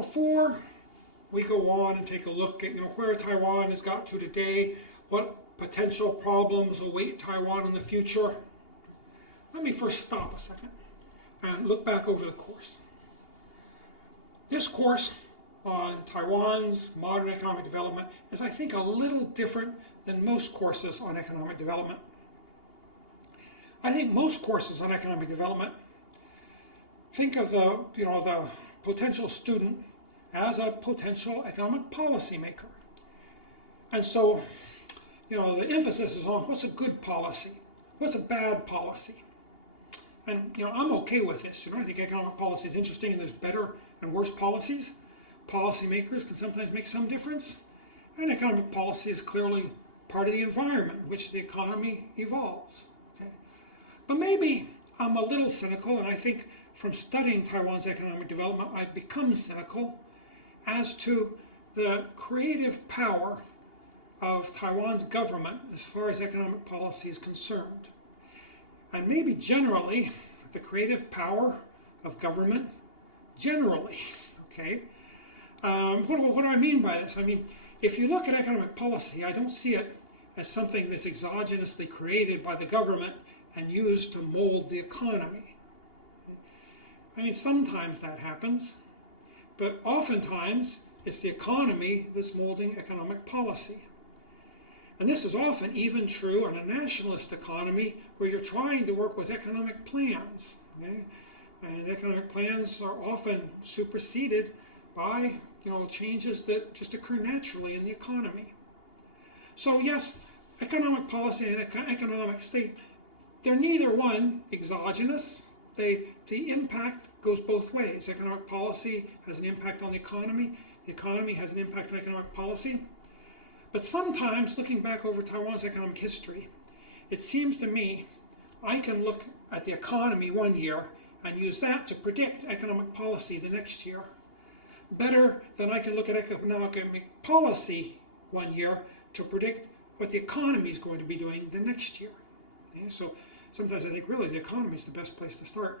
Before we go on and take a look at where Taiwan has got to today, what potential problems await Taiwan in the future, let me first stop a second and look back over the course. This course on Taiwan's modern economic development is, I think, a little different than most courses on economic development. I think most courses on economic development think of the potential student as a potential economic policy maker. And so, the emphasis is on what's a good policy, what's a bad policy. And, I'm okay with this. I think economic policy is interesting and there's better and worse policies. Policymakers can sometimes make some difference. And economic policy is clearly part of the environment in which the economy evolves. Okay? But maybe I'm a little cynical, and I think from studying Taiwan's economic development, I've become cynical as to the creative power of Taiwan's government as far as economic policy is concerned. And maybe generally, the creative power of government generally, okay? What do I mean by this? I mean, if you look at economic policy, I don't see it as something that's exogenously created by the government and used to mold the economy. I mean, sometimes that happens, but oftentimes it's the economy that's molding economic policy. And this is often even true in a nationalist economy where you're trying to work with economic plans. Okay? And economic plans are often superseded by changes that just occur naturally in the economy. So yes, economic policy and economic state, they're neither one exogenous. The impact goes both ways. Economic policy has an impact on the economy has an impact on economic policy. But sometimes, looking back over Taiwan's economic history, it seems to me I can look at the economy one year and use that to predict economic policy the next year, better than I can look at economic policy one year to predict what the economy is going to be doing the next year. Okay? So sometimes I think really the economy is the best place to start.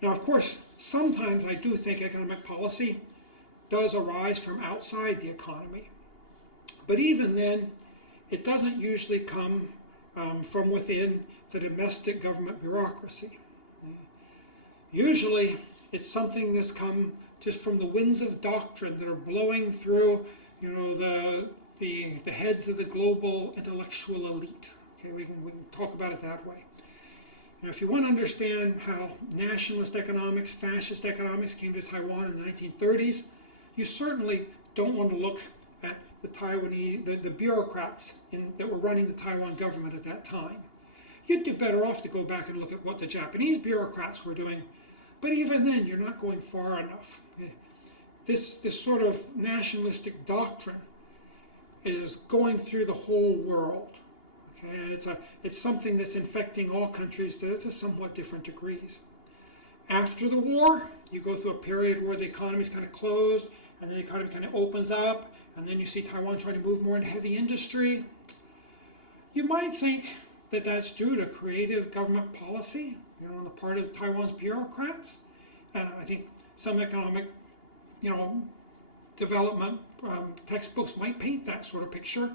Now, of course, sometimes I do think economic policy does arise from outside the economy. But even then, it doesn't usually come from within the domestic government bureaucracy. Usually, it's something that's come just from the winds of doctrine that are blowing through, the heads of the global intellectual elite. Okay, we can talk about it that way. If you want to understand how nationalist economics, fascist economics came to Taiwan in the 1930s, you certainly don't want to look at the Taiwanese, the bureaucrats that were running the Taiwan government at that time. You'd do better off to go back and look at what the Japanese bureaucrats were doing. But even then, you're not going far enough. This sort of nationalistic doctrine is going through the whole world. Okay? And it's something that's infecting all countries to somewhat different degrees. After the war, you go through a period where the economy is kind of closed, and then the economy kind of opens up, and then you see Taiwan trying to move more into heavy industry. You might think that that's due to creative government policy, on the part of Taiwan's bureaucrats. And I think some economic, development textbooks might paint that sort of picture.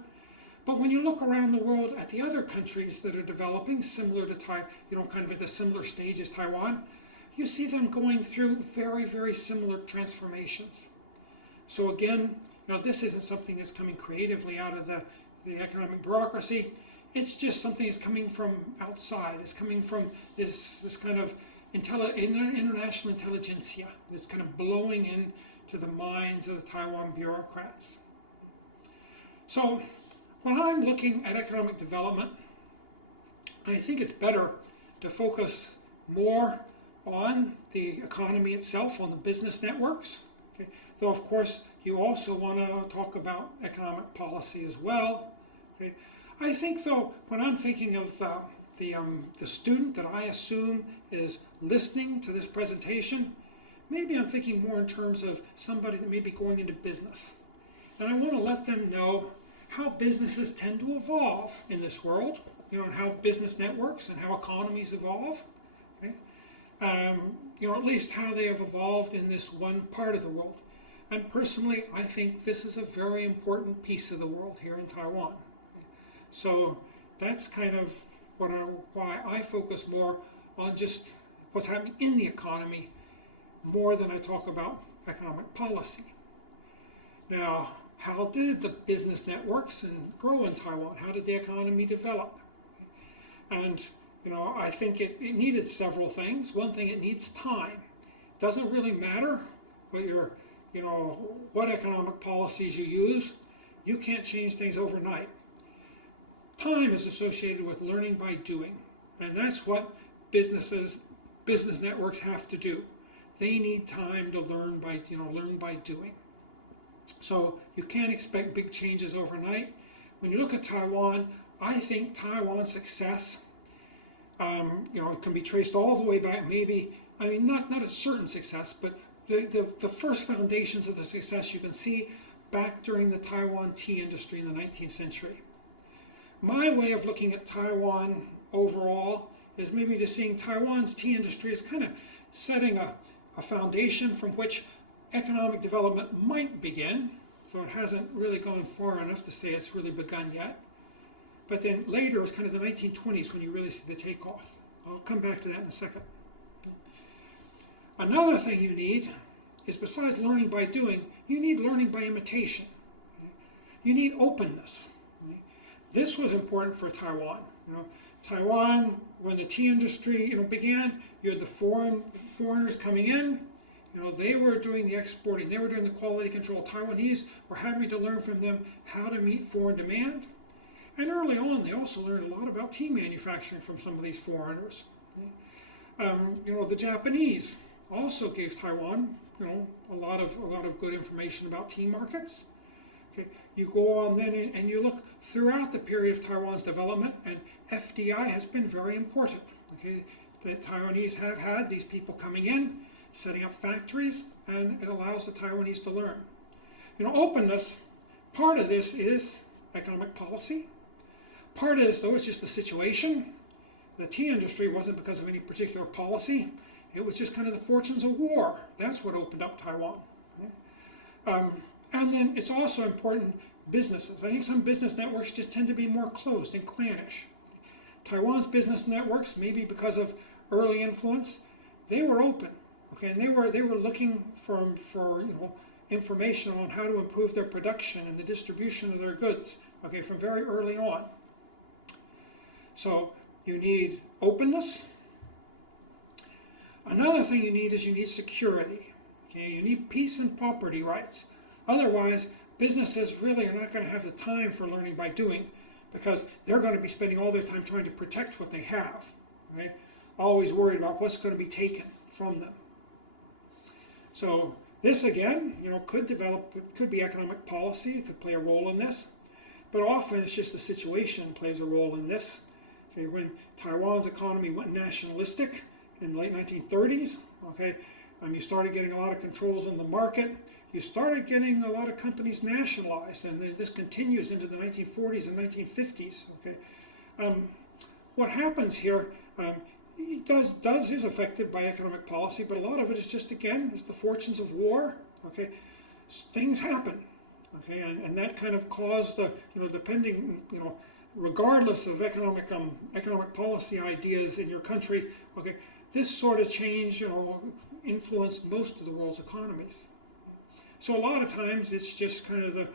But when you look around the world at the other countries that are developing, similar to kind of at a similar stage as Taiwan, you see them going through very, very similar transformations. So again, this isn't something that's coming creatively out of the economic bureaucracy. It's just something that's coming from outside. It's coming from this kind of international intelligentsia that's kind of blowing into the minds of the Taiwan bureaucrats. So when I'm looking at economic development, I think it's better to focus more on the economy itself, on the business networks. Okay? Though, of course, you also want to talk about economic policy as well. Okay? I think, though, when I'm thinking of the student that I assume is listening to this presentation, maybe I'm thinking more in terms of somebody that may be going into business. And I want to let them know how businesses tend to evolve in this world, and how business networks and how economies evolve. Okay? At least how they have evolved in this one part of the world. And personally, I think this is a very important piece of the world here in Taiwan. So that's kind of why I focus more on just what's happening in the economy more than I talk about economic policy. Now, how did the business networks grow in Taiwan? How did the economy develop? And I think it needed several things. One thing, it needs time. It doesn't really matter what economic policies you use. You can't change things overnight. Time is associated with learning by doing, and that's what business networks have to do. They need time to learn by doing. So you can't expect big changes overnight. When you look at Taiwan, I think Taiwan's success, it can be traced all the way back. Not a certain success, but the first foundations of the success you can see back during the Taiwan tea industry in the 19th century. My way of looking at Taiwan overall is maybe just seeing Taiwan's tea industry as kind of setting a foundation from which economic development might begin. So it hasn't really gone far enough to say it's really begun yet. But then later it's kind of the 1920s when you really see the takeoff. I'll come back to that in a second. Another thing you need is, besides learning by doing, you need learning by imitation. You need openness. This was important for Taiwan. Taiwan, when the tea industry began, you had the foreigners coming in. They were doing the exporting. They were doing the quality control. Taiwanese were having to learn from them how to meet foreign demand. And early on, they also learned a lot about tea manufacturing from some of these foreigners. The Japanese also gave Taiwan, a lot of good information about tea markets. Okay, you go on then and you look throughout the period of Taiwan's development, and FDI has been very important. Okay, the Taiwanese have had these people coming in, setting up factories, and it allows the Taiwanese to learn. Openness, part of this is economic policy. Part of this, though, is just the situation. The tea industry wasn't because of any particular policy. It was just kind of the fortunes of war. That's what opened up Taiwan. And then it's also important businesses. I think some business networks just tend to be more closed and clannish. Taiwan's business networks, maybe because of early influence, they were open. Okay, and they were looking for information on how to improve their production and the distribution of their goods. Okay, from very early on. So you need openness. Another thing you need is security. Okay, you need peace and property rights. Otherwise, businesses really are not going to have the time for learning by doing, because they're going to be spending all their time trying to protect what they have. Okay? Always worried about what's going to be taken from them. So this again, could be economic policy. It could play a role in this, but often it's just the situation plays a role in this. Okay, when Taiwan's economy went nationalistic in the late 1930s, you started getting a lot of controls on the market. You started getting a lot of companies nationalized, and this continues into the 1940s and 1950s. What happens here is affected by economic policy, but a lot of it is just, again, it's the fortunes of war. Okay, things happen. Okay, and that kind of caused the depending regardless of economic policy ideas in your country. Okay, this sort of change influenced most of the world's economies. So a lot of times it's just kind of the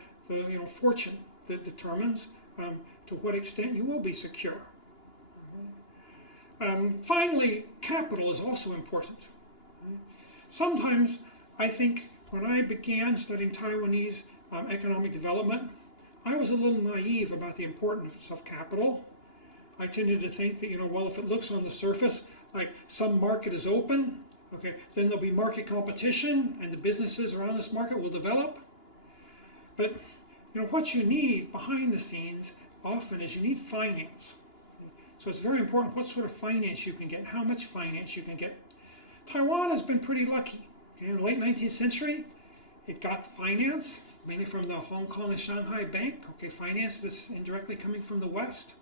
fortune that determines to what extent you will be secure. Finally, capital is also important. Sometimes I think when I began studying Taiwanese economic development, I was a little naive about the importance of capital. I tended to think that, if it looks on the surface like some market is open, then there'll be market competition and the businesses around this market will develop. But, what you need behind the scenes often is you need finance. So it's very important what sort of finance you can get, how much finance you can get. Taiwan has been pretty lucky. In the late 19th century, it got finance, mainly from the Hong Kong and Shanghai Bank. Finance that's indirectly coming from the West.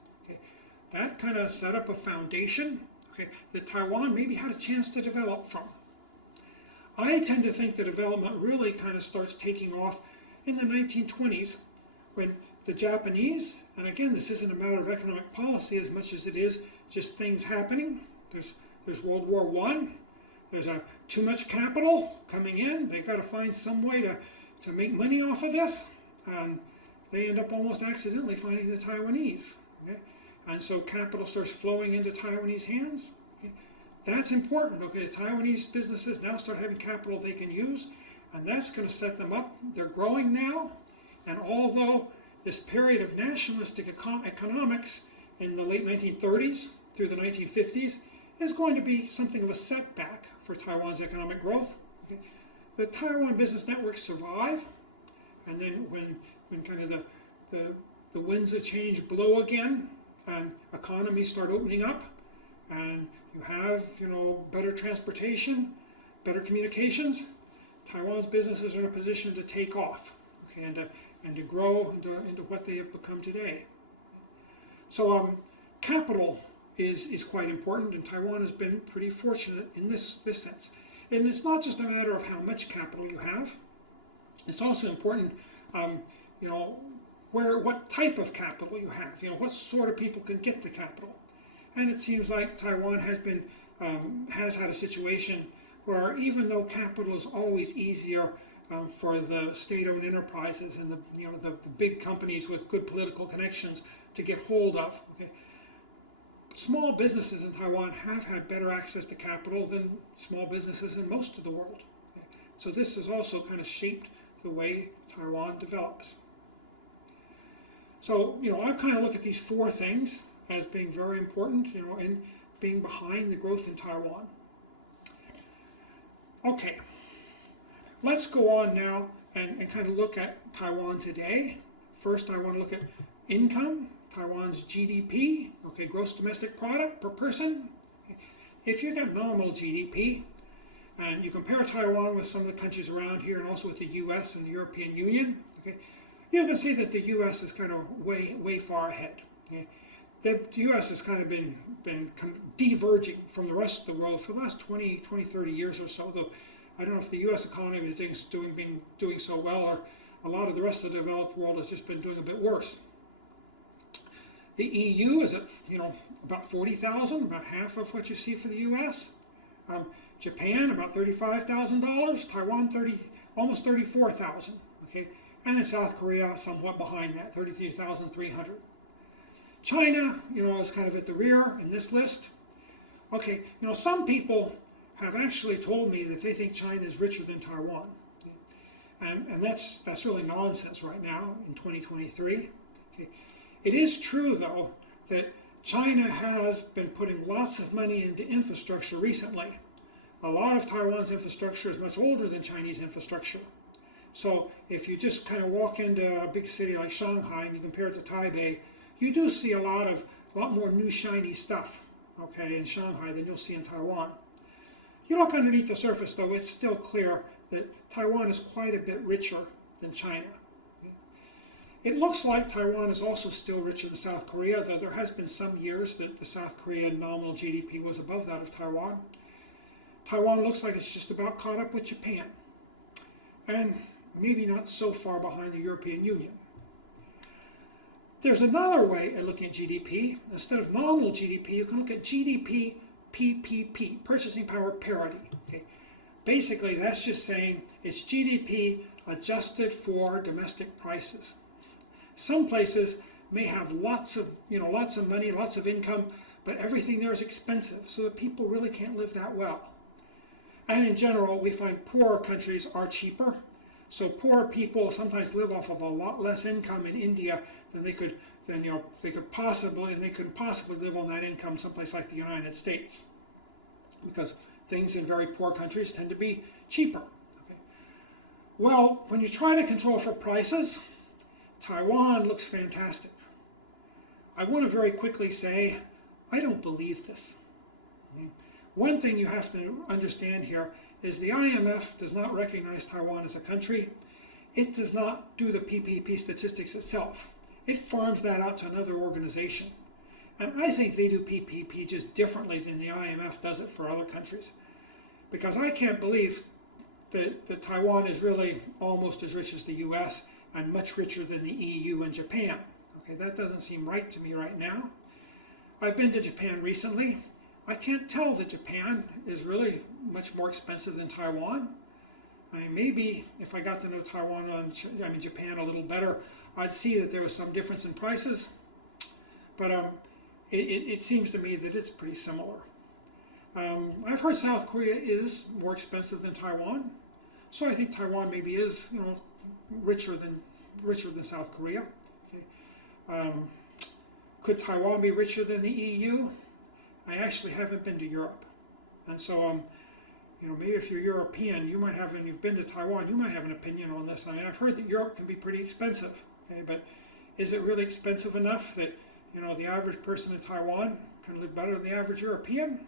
That kind of set up a foundation that Taiwan maybe had a chance to develop from. I tend to think the development really kind of starts taking off in the 1920s when the Japanese, and again, this isn't a matter of economic policy as much as it is just things happening. There's World War I. There's too much capital coming in. They've got to find some way to make money off of this. And they end up almost accidentally finding the Taiwanese. Okay? And so capital starts flowing into Taiwanese hands. Okay? That's important. Okay, the Taiwanese businesses now start having capital they can use, and that's going to set them up. They're growing now, and although this period of nationalistic economics in the late 1930s through the 1950s is going to be something of a setback for Taiwan's economic growth. Okay? The Taiwan business networks survive, and then when kind of the winds of change blow again, and economies start opening up, and you have better transportation, better communications, Taiwan's businesses are in a position to take off, okay, and to grow into what they have become today. So capital is quite important, and Taiwan has been pretty fortunate in this sense. And it's not just a matter of how much capital you have. It's also important, what type of capital you have. What sort of people can get the capital. And it seems like Taiwan has had a situation where even though capital is always easier for the state-owned enterprises and the big companies with good political connections to get hold of, okay, small businesses in Taiwan have had better access to capital than small businesses in most of the world. Okay? So this has also kind of shaped the way Taiwan develops. So, I kind of look at these four things as being very important, in being behind the growth in Taiwan. Okay, let's go on now and kind of look at Taiwan today. First, I want to look at income, Taiwan's GDP, okay, gross domestic product per person. If you get nominal GDP, and you compare Taiwan with some of the countries around here and also with the US and the European Union, okay, you can see that the US is kind of way far ahead. Okay. The US has kind of been diverging from the rest of the world for the last 20, 30 years or so, though I don't know if the US economy is doing so well, or a lot of the rest of the developed world has just been doing a bit worse. The EU is at about 40,000, about half of what you see for the US. Japan about $35,000, Taiwan almost 34,000. Okay, and then South Korea somewhat behind that, 33,300. China, is kind of at the rear in this list. Okay, some people have actually told me that they think China is richer than Taiwan, and that's really nonsense right now in 2023. Okay. It is true, though, that China has been putting lots of money into infrastructure recently. A lot of Taiwan's infrastructure is much older than Chinese infrastructure. So if you just kind of walk into a big city like Shanghai and you compare it to Taipei, you do see a lot more new shiny stuff, okay, in Shanghai than you'll see in Taiwan. You look underneath the surface, though, it's still clear that Taiwan is quite a bit richer than China. It looks like Taiwan is also still richer than South Korea, though there has been some years that the South Korean nominal GDP was above that of Taiwan. Taiwan looks like it's just about caught up with Japan, and maybe not so far behind the European Union. There's another way of looking at GDP. Instead of nominal GDP, you can look at GDP PPP, purchasing power parity. Okay. Basically, that's just saying it's GDP adjusted for domestic prices. Some places may have lots of money, lots of income, but everything there is expensive, so that people really can't live that well. And in general, we find poorer countries are cheaper. So poor people sometimes live off of a lot less income in India than they couldn't possibly live on that income someplace like the United States, because things in very poor countries tend to be cheaper. Okay. Well, when you try to control for prices, Taiwan looks fantastic. I want to very quickly say, I don't believe this. Okay. One thing you have to understand here is the IMF does not recognize Taiwan as a country. It does not do the PPP statistics itself. It farms that out to another organization. And I think they do PPP just differently than the IMF does it for other countries. Because I can't believe that Taiwan is really almost as rich as the US and much richer than the EU and Japan. Okay, that doesn't seem right to me right now. I've been to Japan recently. I can't tell that Japan is really much more expensive than Taiwan. I mean, maybe if I got to know Japan a little better, I'd see that there was some difference in prices. But it seems to me that it's pretty similar. I've heard South Korea is more expensive than Taiwan, so I think Taiwan maybe is, richer than South Korea. Okay. Could Taiwan be richer than the EU? I actually haven't been to Europe, and so maybe if you're European, you might have, and you've been to Taiwan, you might have an opinion on this. I mean, I've heard that Europe can be pretty expensive. Okay, but is it really expensive enough that the average person in Taiwan can live better than the average European?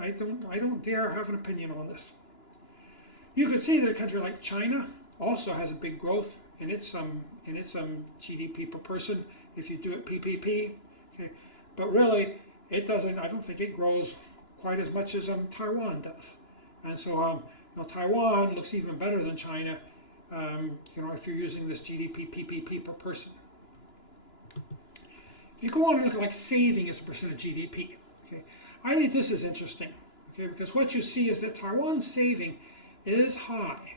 I don't dare have an opinion on this. You can see that a country like China also has a big growth in its GDP per person if you do it PPP. Okay, but really it doesn't. I don't think it grows quite as much as Taiwan does. And so Taiwan looks even better than China. If you're using this GDP PPP per person. If you go on and look at like saving as a percent of GDP, okay, I think this is interesting, okay, because what you see is that Taiwan's saving is high.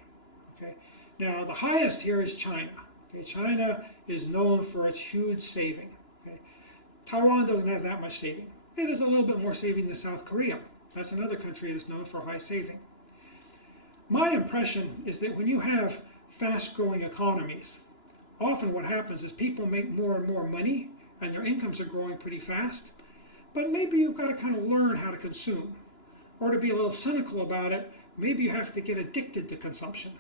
Okay, now the highest here is China. Okay, China is known for its huge saving. Okay, Taiwan doesn't have that much saving. It is a little bit more saving than South Korea. That's another country that's known for high saving. My impression is that when you have fast-growing economies, often what happens is people make more and more money and their incomes are growing pretty fast, but maybe you've got to kind of learn how to consume. Or to be a little cynical about it, maybe you have to get addicted to consumption.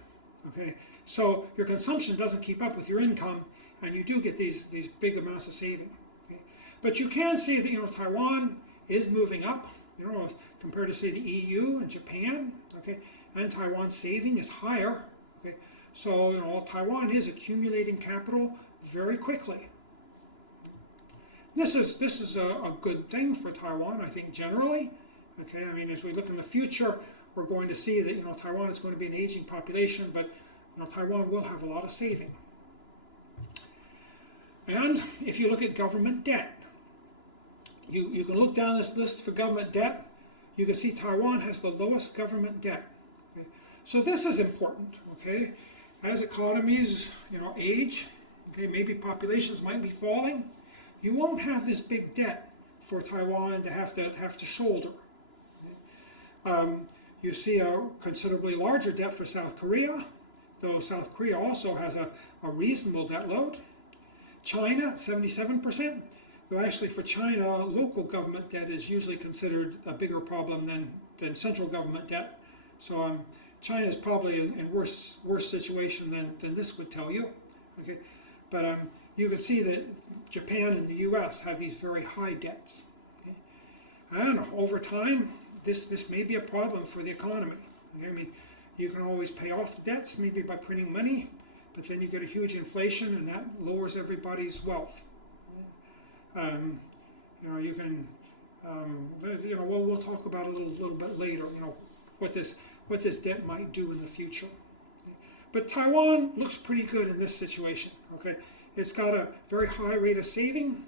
Okay, so your consumption doesn't keep up with your income and you do get these big amounts of saving. Okay? But you can see that Taiwan is moving up, compared to say the EU and Japan. Okay, and Taiwan's saving is higher. Okay, so Taiwan is accumulating capital very quickly. This is a good thing for Taiwan, I think, generally. Okay, I mean, as we look in the future, we're going to see that Taiwan is going to be an aging population, but Taiwan will have a lot of saving. And if you look at government debt, you can look down this list for government debt. You can see Taiwan has the lowest government debt. Okay? So this is important. Okay, as economies age, okay, maybe populations might be falling. You won't have this big debt for Taiwan to have to shoulder. You see a considerably larger debt for South Korea, though South Korea also has a reasonable debt load. China, 77%, though actually for China, local government debt is usually considered a bigger problem than central government debt. So China is probably in worse situation than this would tell you. Okay, but you can see that Japan and the US have these very high debts. Okay? And over time, this may be a problem for the economy. Okay? I mean, you can always pay off the debts, maybe by printing money, but then you get a huge inflation and that lowers everybody's wealth. You can, we'll talk about a little bit later, what this debt might do in the future. Okay? But Taiwan looks pretty good in this situation. Okay. It's got a very high rate of saving,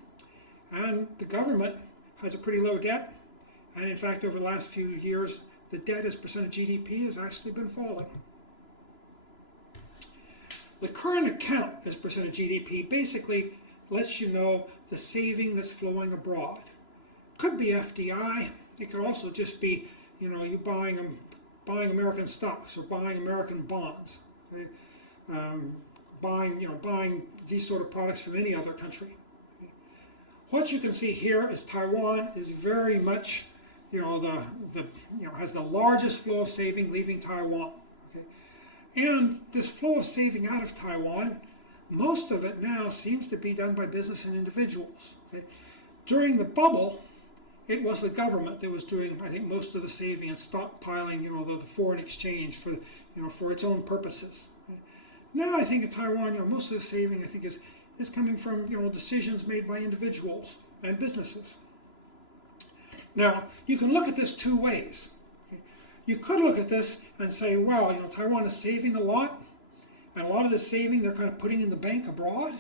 and the government has a pretty low debt. And in fact, over the last few years, the debt as percent of GDP has actually been falling. The current account as percent of GDP basically lets you know the saving that's flowing abroad. Could be FDI. It could also just be, you buying American stocks or buying American bonds. Okay? Buying these sort of products from any other country. What you can see here is Taiwan is very much, has the largest flow of saving leaving Taiwan. Okay? And this flow of saving out of Taiwan, most of it now seems to be done by business and individuals. Okay? During the bubble, it was the government that was doing, I think, most of the saving and stockpiling, the foreign exchange for its own purposes. Okay? Now I think in Taiwan, most of the saving I think is coming from decisions made by individuals and businesses. Now you can look at this two ways. Okay? you could look at this and say, well, Taiwan is saving a lot, and a lot of the saving they're kind of putting in the bank abroad.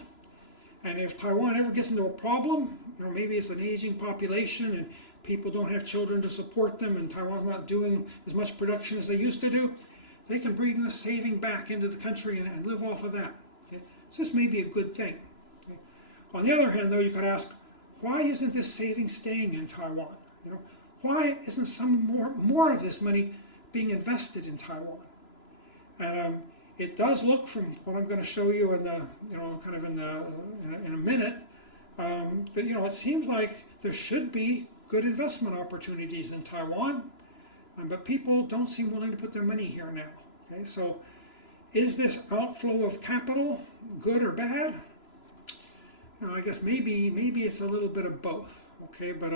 And if Taiwan ever gets into a problem, maybe it's an aging population and people don't have children to support them, and Taiwan's not doing as much production as they used to do, they can bring the saving back into the country and live off of that. Okay? So this may be a good thing. Okay? On the other hand, though, you could ask, why isn't this saving staying in Taiwan? Why isn't some more of this money being invested in Taiwan? And it does look, from what I'm going to show you in the in a minute, that it seems like there should be good investment opportunities in Taiwan, but people don't seem willing to put their money here now. Okay, so is this outflow of capital good or bad? I guess maybe it's a little bit of both. Okay, but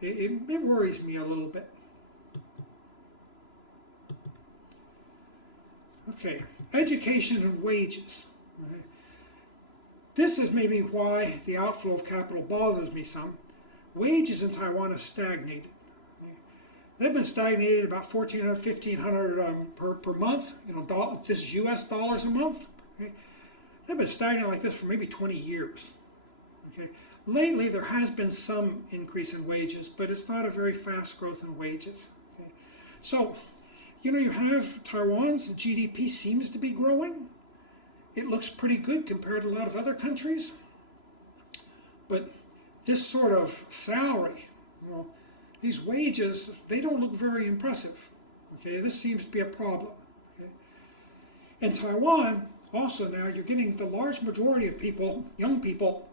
it worries me a little bit. Okay, education and wages. Okay. This is maybe why the outflow of capital bothers me some. Wages in Taiwan have stagnated. Okay. They've been stagnated about $1,400, $1,500 per month. This is U.S. dollars a month. Okay. They've been stagnating like this for maybe 20 years. Okay. Lately, there has been some increase in wages, but it's not a very fast growth in wages. Okay. So, you have Taiwan's GDP seems to be growing. It looks pretty good compared to a lot of other countries. But this sort of salary, these wages, they don't look very impressive. Okay, this seems to be a problem. Okay. In Taiwan, also now, you're getting the large majority of people, young people,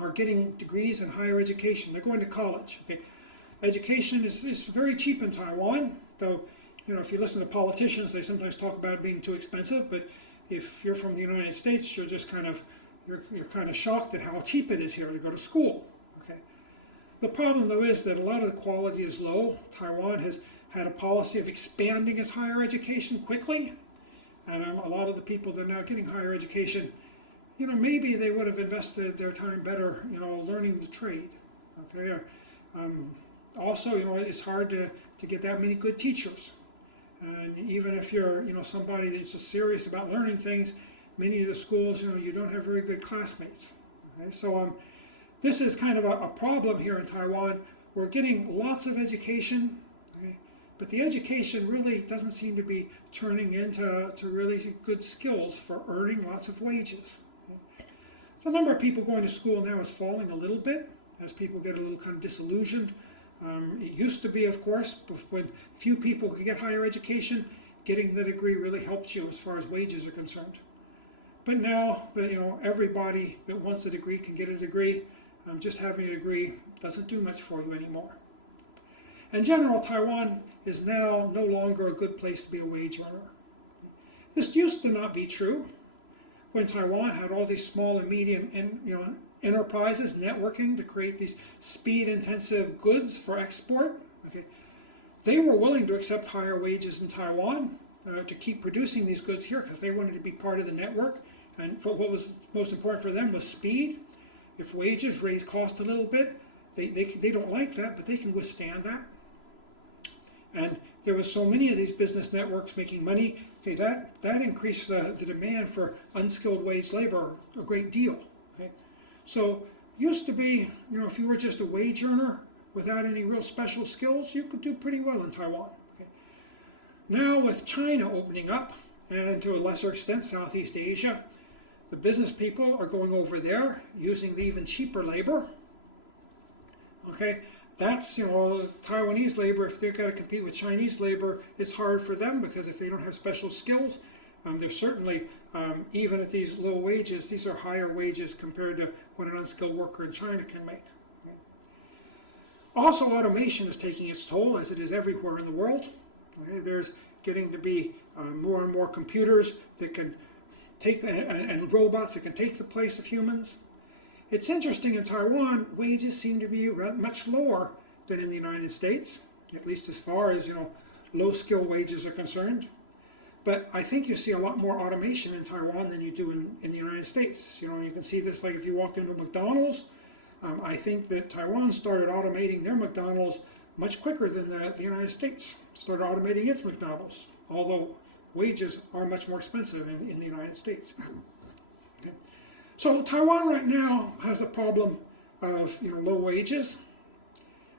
are getting degrees in higher education. They're going to college. Okay, education is very cheap in Taiwan, though. If you listen to politicians, they sometimes talk about it being too expensive. But if you're from the United States, you're just kind of shocked at how cheap it is here to go to school. Okay. The problem, though, is that a lot of the quality is low. Taiwan has had a policy of expanding its higher education quickly, and a lot of the people that are now getting higher education, maybe they would have invested their time better, learning the trade. Okay. Also, it's hard to get that many good teachers. And even if you're, somebody that's just serious about learning things, many of the schools, you don't have very good classmates. Okay? So this is kind of a problem here in Taiwan. We're getting lots of education, okay? But the education really doesn't seem to be turning into really good skills for earning lots of wages. Okay? The number of people going to school now is falling a little bit as people get a little kind of disillusioned. It used to be, of course, when few people could get higher education, getting the degree really helped you as far as wages are concerned. But now that everybody that wants a degree can get a degree, just having a degree doesn't do much for you anymore. In general, Taiwan is now no longer a good place to be a wage earner. This used to not be true. When Taiwan had all these small and medium enterprises networking to create these speed-intensive goods for export. Okay, they were willing to accept higher wages in Taiwan to keep producing these goods here because they wanted to be part of the network. And for what was most important for them was speed. If wages raise cost a little bit, they don't like that, but they can withstand that. And there was so many of these business networks making money. Okay, that increased the demand for unskilled wage labor a great deal. Okay. So used to be, if you were just a wage earner without any real special skills, you could do pretty well in Taiwan. Okay. Now with China opening up, and to a lesser extent Southeast Asia, the business people are going over there using the even cheaper labor. Okay, that's, Taiwanese labor, if they've got to compete with Chinese labor, it's hard for them because if they don't have special skills, they're certainly, even at these low wages, these are higher wages compared to what an unskilled worker in China can make. Okay. Also, automation is taking its toll, as it is everywhere in the world. Okay. There's getting to be more and more computers that can take, and robots that can take the place of humans. It's interesting, in Taiwan, wages seem to be much lower than in the United States, at least as far as, low-skill wages are concerned. But I think you see a lot more automation in Taiwan than you do in the United States. You can see this like if you walk into McDonald's. I think that Taiwan started automating their McDonald's much quicker than the United States started automating its McDonald's, although wages are much more expensive in the United States. Okay. So Taiwan right now has a problem of low wages.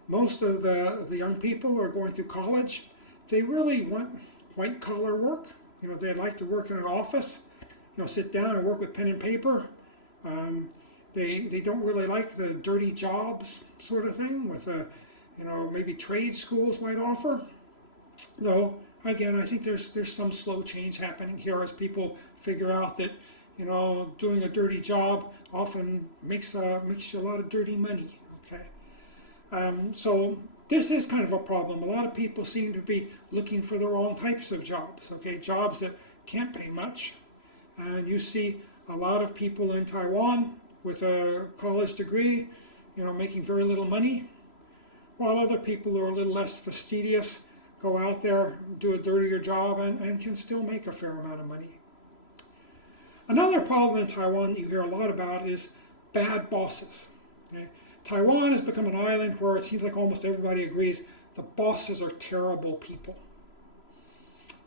Most of the young people are going through college. They really want white collar work. They'd like to work in an office, sit down and work with pen and paper. They don't really like the dirty jobs sort of thing with maybe trade schools might offer. Though again, I think there's some slow change happening here as people figure out that doing a dirty job often makes you a lot of dirty money. Okay, so this is kind of a problem. A lot of people seem to be looking for the wrong types of jobs. Okay, jobs that can't pay much, and you see a lot of people in Taiwan with a college degree, making very little money, while other people who are a little less fastidious go out there, do a dirtier job, and can still make a fair amount of money. Another problem in Taiwan that you hear a lot about is bad bosses. Okay? Taiwan has become an island where it seems like almost everybody agrees the bosses are terrible people.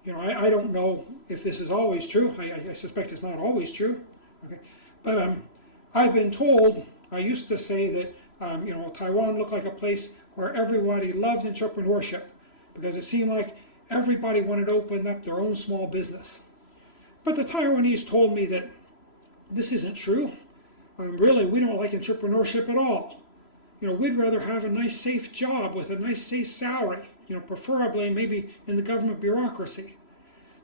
I don't know if this is always true. I suspect it's not always true. Okay? But I've been told, I used to say that Taiwan looked like a place where everybody loved entrepreneurship because it seemed like everybody wanted to open up their own small business. But the Taiwanese told me that this isn't true. Really, we don't like entrepreneurship at all. We'd rather have a nice, safe job with a nice, safe salary, preferably maybe in the government bureaucracy.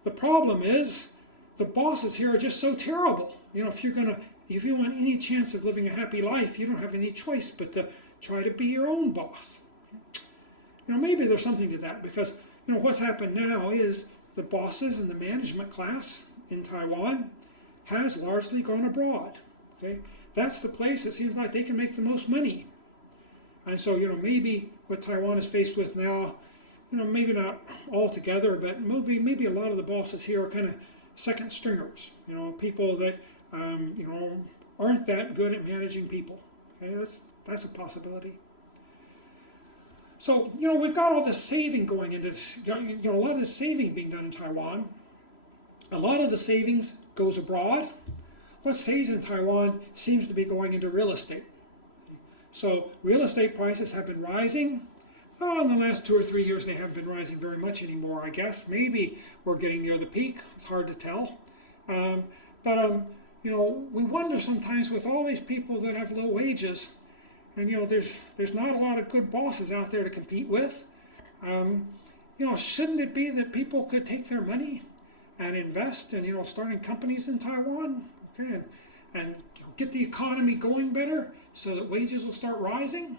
The problem is the bosses here are just so terrible. If you want any chance of living a happy life, you don't have any choice but to try to be your own boss. Maybe there's something to that because, what's happened now is the bosses and the management class in Taiwan has largely gone abroad. Okay, that's the place it seems like they can make the most money. And so, maybe what Taiwan is faced with now, maybe not altogether, but maybe a lot of the bosses here are kind of second stringers. People that aren't that good at managing people. Okay, that's a possibility. So we've got all this saving going into a lot of the saving being done in Taiwan. A lot of the savings goes abroad. What stays in Taiwan seems to be going into real estate. So real estate prices have been rising. In the last 2 or 3 years, they haven't been rising very much anymore, I guess. Maybe we're getting near the peak. It's hard to tell. But we wonder sometimes with all these people that have low wages, and there's not a lot of good bosses out there to compete with. Shouldn't it be that people could take their money and invest in starting companies in Taiwan, okay, and get the economy going better so that wages will start rising?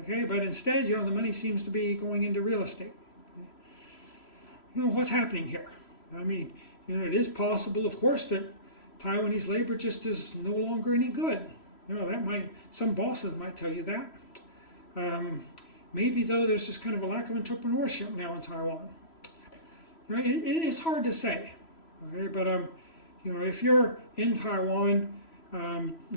Okay, but instead, the money seems to be going into real estate. What's happening here? I mean, it is possible, of course, that Taiwanese labor just is no longer any good. Some bosses might tell you that. Maybe though there's just kind of a lack of entrepreneurship now in Taiwan. It's hard to say. Okay, but if you're in Taiwan,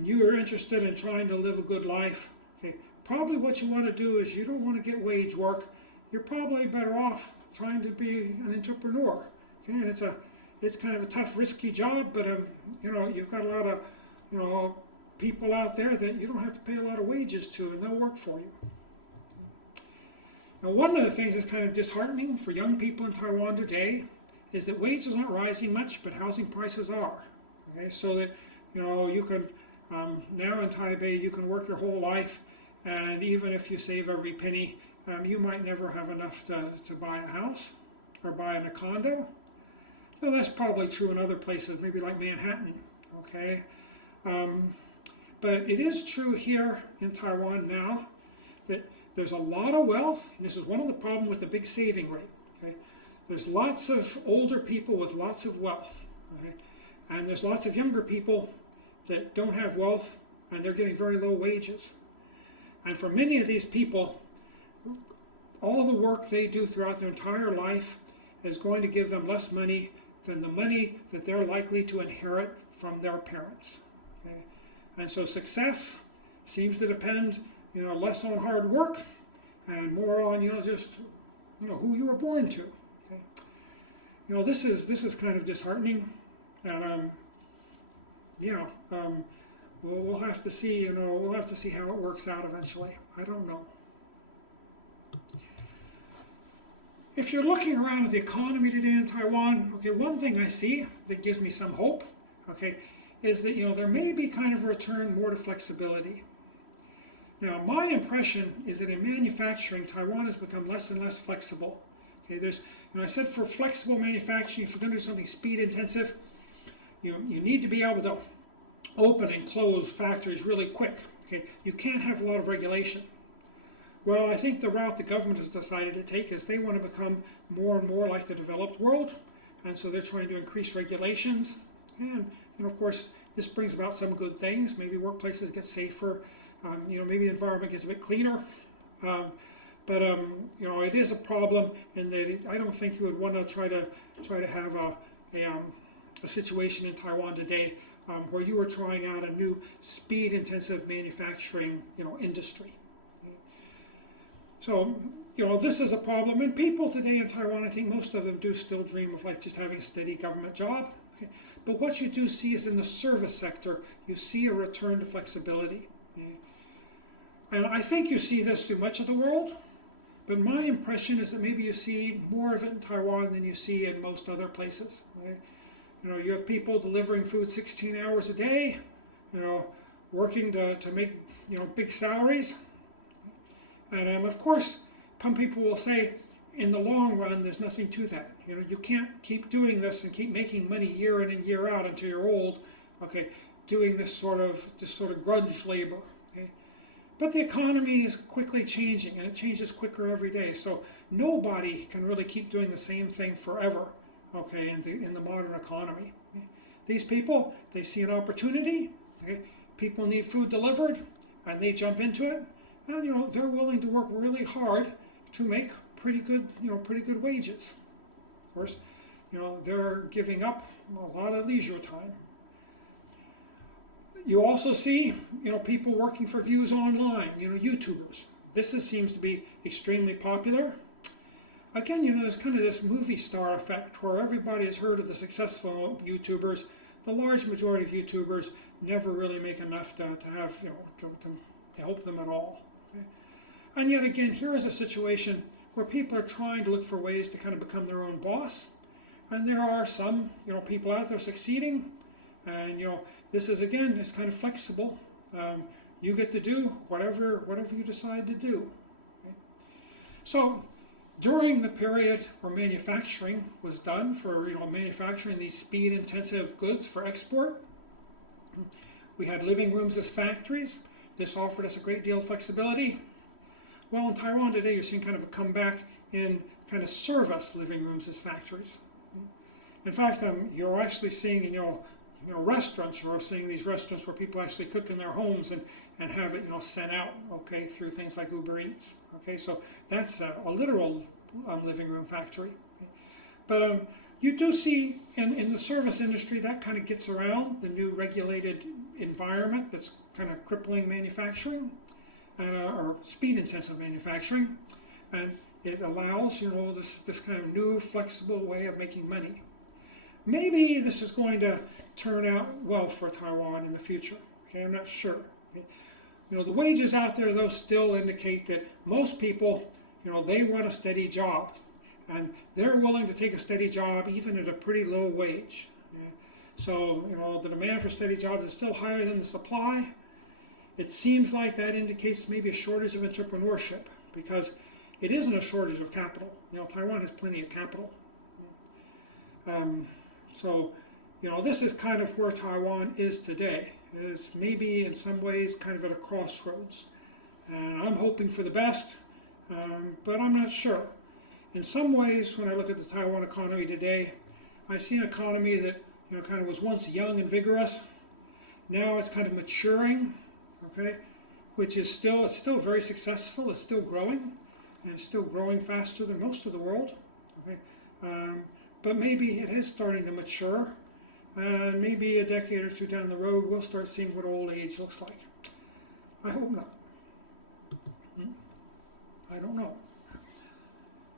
you are interested in trying to live a good life. Okay, probably what you want to do is you don't want to get wage work. You're probably better off trying to be an entrepreneur. Okay, and it's kind of a tough, risky job, but you've got a lot of people out there that you don't have to pay a lot of wages to, and they'll work for you. Now, one of the things that's kind of disheartening for young people in Taiwan today is that wages aren't rising much, but housing prices are. Okay, so that you can now in Taipei you can work your whole life, and even if you save every penny, you might never have enough to buy a house or buy a condo. Now, that's probably true in other places, maybe like Manhattan. Okay. But it is true here in Taiwan now that there's a lot of wealth. And this is one of the problems with the big saving rate. Okay? There's lots of older people with lots of wealth. Okay? And there's lots of younger people that don't have wealth and they're getting very low wages. And for many of these people, all the work they do throughout their entire life is going to give them less money than the money that they're likely to inherit from their parents. And so success seems to depend, less on hard work and more on, just, who you were born to. Okay? This is kind of disheartening, and yeah, we'll have to see, we'll have to see how it works out eventually. I don't know. If you're looking around at the economy today in Taiwan, okay, one thing I see that gives me some hope, okay, is that, there may be kind of a return more to flexibility. Now, my impression is that in manufacturing, Taiwan has become less and less flexible. Okay, there's, I said for flexible manufacturing, if you're going to do something speed intensive, you need to be able to open and close factories really quick. Okay, you can't have a lot of regulation. Well, I think the route the government has decided to take is they want to become more and more like the developed world, and so they're trying to increase regulations, and of course this brings about some good things. Maybe workplaces get safer, maybe the environment gets a bit cleaner, but it is a problem in that I don't think you would want to try to have a situation in Taiwan today where you are trying out a new speed-intensive manufacturing industry. So, this is a problem, and people today in Taiwan, I think most of them do still dream of just having a steady government job. Okay? But what you do see is in the service sector, you see a return to flexibility. Okay? And I think you see this through much of the world, but my impression is that maybe you see more of it in Taiwan than you see in most other places. Okay? You have people delivering food 16 hours a day, working to make, big salaries. And of course, some people will say, in the long run, there's nothing to that. You can't keep doing this and keep making money year in and year out until you're old. Okay, doing this sort of grudge labor. Okay, but the economy is quickly changing, and it changes quicker every day. So nobody can really keep doing the same thing forever. Okay, in the modern economy, okay? These people, they see an opportunity. Okay, people need food delivered, and they jump into it. And they're willing to work really hard to make pretty good wages. Of course, they're giving up a lot of leisure time. You also see, people working for views online, YouTubers. This seems to be extremely popular. Again, there's kind of this movie star effect where everybody has heard of the successful YouTubers. The large majority of YouTubers never really make enough to have, to help them at all. Okay? And yet again, here is a situation where people are trying to look for ways to kind of become their own boss. And there are some, people out there succeeding. And, this is, again, it's kind of flexible. You get to do whatever you decide to do. Okay? So, during the period where manufacturing was done for, manufacturing these speed-intensive goods for export, we had living rooms as factories. This offered us a great deal of flexibility. Well, in Taiwan today, you're seeing kind of a comeback in kind of service living rooms as factories. In fact, you're actually seeing in restaurants. You're seeing these restaurants where people actually cook in their homes and have it sent out, okay, through things like Uber Eats. Okay, so that's a literal living room factory. Okay. But you do see in the service industry that kind of gets around the new regulated environment that's kind of crippling manufacturing or speed-intensive manufacturing, and it allows this kind of new flexible way of making money. Maybe this is going to turn out well for Taiwan in the future. Okay, I'm not sure. Okay. The wages out there, though, still indicate that most people, they want a steady job. And they're willing to take a steady job even at a pretty low wage. Okay. So, the demand for steady jobs is still higher than the supply. It seems like that indicates maybe a shortage of entrepreneurship, because it isn't a shortage of capital. Taiwan has plenty of capital. So, this is kind of where Taiwan is today. It is maybe in some ways kind of at a crossroads. And I'm hoping for the best, but I'm not sure. In some ways, when I look at the Taiwan economy today, I see an economy that kind of was once young and vigorous. Now it's kind of maturing, okay, which is still very successful. It's still growing, and it's still growing faster than most of the world. Okay, but maybe it is starting to mature, and maybe a decade or two down the road, we'll start seeing what old age looks like. I hope not. I don't know.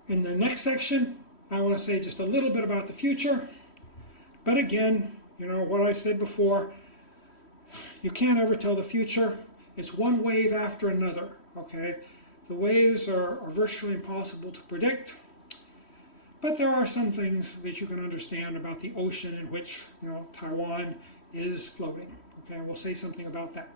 In the next section, I want to say just a little bit about the future. But again, you know, what I said before, you can't ever tell the future. It's one wave after another, okay? The waves are virtually impossible to predict. But there are some things that you can understand about the ocean in which, you know, Taiwan is floating. Okay, we'll say something about that.